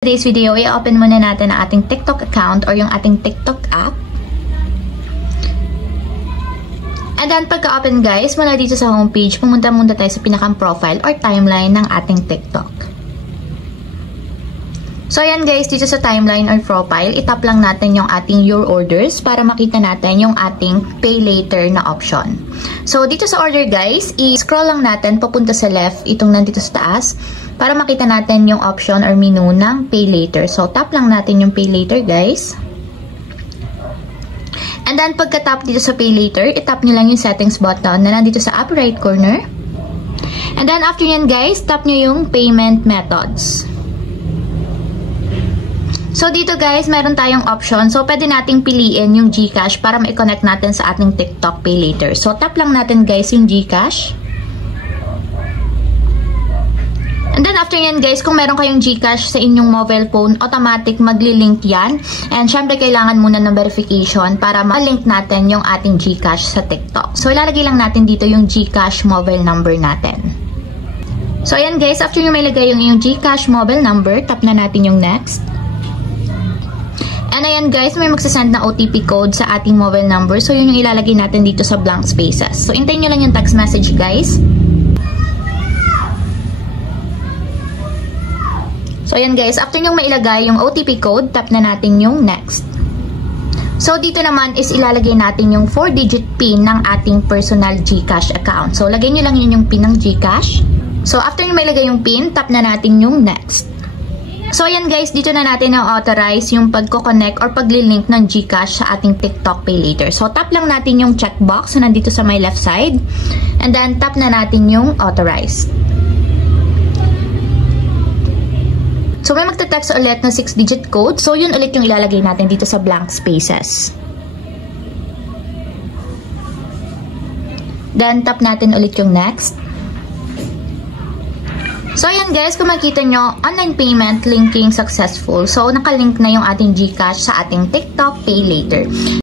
Today's video, i-open muna natin ang ating TikTok account or yung ating TikTok app. And then, pagka-open guys, mula dito sa homepage, pumunta muna tayo sa pinakang profile or timeline ng ating TikTok. So, ayan guys, dito sa timeline or profile, itap lang natin yung ating Your Orders para makita natin yung ating Pay Later na option. So, dito sa order guys, i-scroll lang natin papunta sa left, itong nandito sa taas, para makita natin yung option or menu ng Pay Later. So, tap lang natin yung Pay Later guys. And then, pagka-tap dito sa Pay Later, itap nyo lang yung settings button na nandito sa upper right corner. And then, after yan guys, tap nyo yung payment methods. So, dito guys, meron tayong option. So, pwede nating piliin yung GCash para ma-connect natin sa ating TikTok Pay Later. So, tap lang natin guys yung GCash. And then, after yan guys, kung meron kayong GCash sa inyong mobile phone, automatic magli-link yan. And syempre, kailangan muna ng verification para ma-link natin yung ating GCash sa TikTok. So, ilalagay lang natin dito yung GCash mobile number natin. So, ayan guys, after nyo may lagay yung inyong GCash mobile number, tap na natin yung next. And ayan guys, may magsasend na OTP code sa ating mobile number. So, yun yung ilalagay natin dito sa blank spaces. So, hintayin nyo lang yung text message guys. So, ayan guys, after nyo mailagay yung OTP code, tap na natin yung next. So, dito naman is ilalagay natin yung 4-digit PIN ng ating personal GCash account. So, lagay nyo lang yun yung PIN ng GCash. So, after nyo mailagay yung PIN, tap na natin yung next. So, ayan guys, dito na natin na-authorize yung pagko-connect or pagli-link ng GCash sa ating TikTok Pay Later. So, tap lang natin yung checkbox na nandito sa my left side. And then, tap na natin yung authorize. So, may magte-text ulit na 6-digit code. So, yun ulit yung ilalagay natin dito sa blank spaces. Then, tap natin ulit yung next. So, ayan guys, kung makita nyo, online payment linking successful. So, nakalink na yung ating GCash sa ating TikTok Pay Later.